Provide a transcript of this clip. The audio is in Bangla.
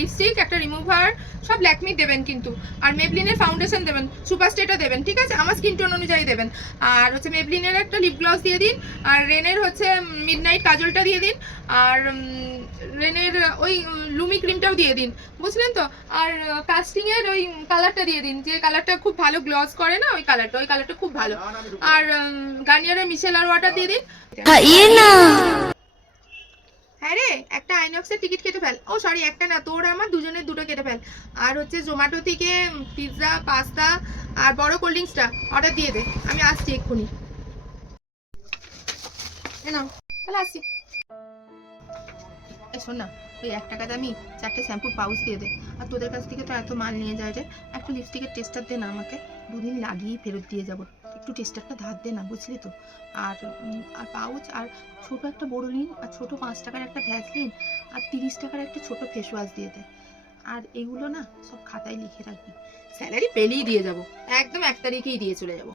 লিপস্টিক, একটা রিমুভার, সব ল্যাকমি দেবেন কিন্তু। আর মেবলিনের ফাউন্ডেশন দেবেন, সুপারস্টেটা দেবেন, ঠিক আছে, আমার স্কিন টোন অনুযায়ী দেবেন। আর হচ্ছে মেবলিনের একটা লিপ গ্লস দিয়ে দিন, আর রেনের হচ্ছে মিডনাইট কাজলটা দিয়ে দিন, আর রেনের ওই লুমি ক্রিমটাও দিয়ে দিন, বুঝলেন তো। আর কাস্টিং এর ওই কালারটা দিয়ে দিন, যে কালারটা খুব ভালো গ্লস করে না, ওই কালারটা খুব ভালো। আর গার্নিয়ারের মিশেলার ওয়াটার দিয়ে দিন। হ্যাঁ রে, একটা আইনক্সের টিকিট কেটে ফেল। ও সরি, একটা না, তোর আমার দুজনের দুটো কেটে ফেল। আর হচ্ছে জোম্যাটো থেকে পিৎজা, পাস্তা আর বড় কোল্ড ড্রিঙ্কসটা অর্ডার দিয়ে দে, আমি আসছি এক্ষুনি। নাও, তাহলে আসছি। এই শোন না, ওই 1 টাকা দামি 4টে শ্যাম্পুর পাউচ দিয়ে দে। আর তোদের কাছ থেকে তো এত মাল নিয়ে যায় যে, একটা লিপস্টিকের টেস্টার দে না আমাকে, 2 দিন লাগিয়ে ফেরত দিয়ে যাব। একটু টেস্টারটা ধার দে না, বুঝলি তো। আর আর পাউচ, আর ছোট একটা বোরোলিন, আর ছোট 5 টাকার একটা ভ্যাসলিন, আর 30 টাকার একটা ছোট ফেস ওয়াশ দিয়ে দে। আর এগুলো না সব খাতায় লিখে রাখবি, স্যালারি পেলেই দিয়ে যাব, একদম 1 তারিখেই দিয়ে চলে যাব।